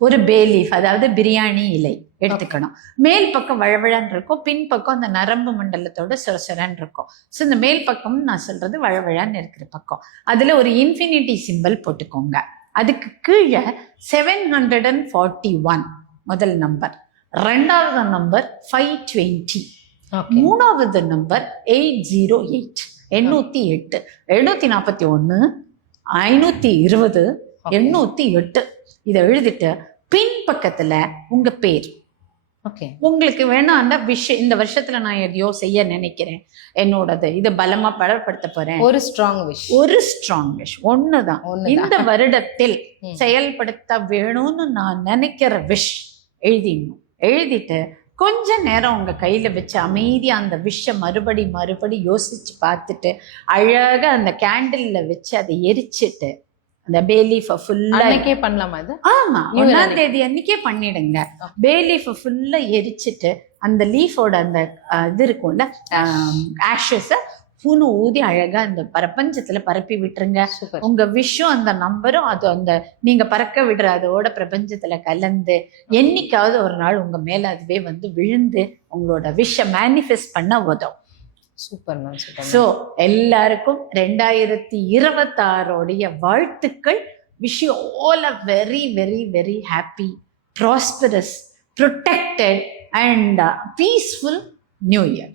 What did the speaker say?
ஒரு பே லீஃப், அதாவது பிரியாணி இலை எடுத்துக்கணும். மேல் பக்கம் வழவழன்னு இருக்கும், பின் பக்கம் அந்த நரம்பு மண்டலத்தோட சொரசொரன்னு இருக்கும். ஸோ இந்த மேல் பக்கம் நான் சொல்றது வழவழன்னு இருக்கிற பக்கம். அதுல ஒரு இன்ஃபினிட்டி சிம்பிள் போட்டுக்கோங்க. அதுக்கு கீழே 741 முதல் நம்பர், ரெண்டாவது நம்பர் 520, மூணாவது நம்பர் 808, 808, 741, 520, 808 இதை எழுதிட்டு பின் பக்கத்துல உங்க பேர். ஓகே, உங்களுக்கு வேணா அந்த விஷயம், இந்த வருஷத்துல நான் எதையோ செய்ய நினைக்கிறேன், என்னோடது இது பலமா பலப்படுத்த போறேன், ஒரு ஸ்ட்ராங் விஷ் ஒண்ணுதான் இந்த வருடத்தில் செயல்படுத்த வேணும்னு நான் நினைக்கிற விஷ் எழுதிடணும். எழுதிட்டு கொஞ்ச நேரம் உங்க கையில வச்சு அமைதியா அந்த விஷ மறுபடி யோசிச்சு பார்த்துட்டு அழகா அந்த கேண்டில்ல வச்சு அதை எரிச்சிட்டு அந்த பே லீஃபை ஃபுல்லா பண்ணலாமா இது? ஆமா, 1ஆம் தேதி அன்னைக்கே பண்ணிடுங்க. பே லீஃபை ஃபுல்லா எரிச்சிட்டு அந்த லீஃபோட அந்த இது இருக்கும்ல ஆஷஸ பூனு ஊதி அழகா அந்த பிரபஞ்சத்துல பரப்பி விட்டுருங்க. உங்க விஷயம் அந்த நம்பரும் அது அந்த நீங்க பறக்க விடுற அதோட பிரபஞ்சத்துல கலந்து என்னைக்காவது ஒரு நாள் உங்க மேல அதுவே வந்து விழுந்து உங்களோட விஷ மேனிஃபெஸ்ட் பண்ண உதவும். Super ma'am, super. ஸோ எல்லாருக்கும் 2026 வாழ்த்துக்கள். Wish you all a very very very happy, prosperous, protected and peaceful new year.